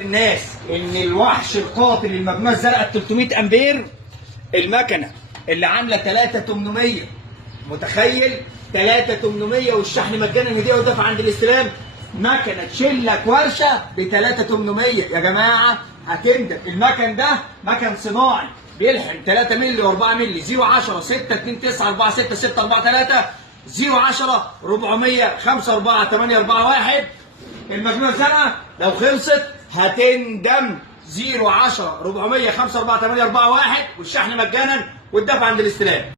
الناس ان الوحش القاتل المجموعه الزرقاء 300 امبير المكنه اللي عامله 3800 متخيل 3800 والشحن مجانا هديه ودفع عند الاستلام. مكنه تشيل لك ورشه ب 3800 يا جماعه هتندم. المكن ده مكن صناعي بيلحم 3 مللي و4 مللي 010 6 2 9 4 6 6 4 3 010 400 5 4 8 4 1. المجموعه الزرقاء لو خلصت هتندم. 010 400 5 4 8 4 1 والشحن مجانا والدفع عند الاستلام.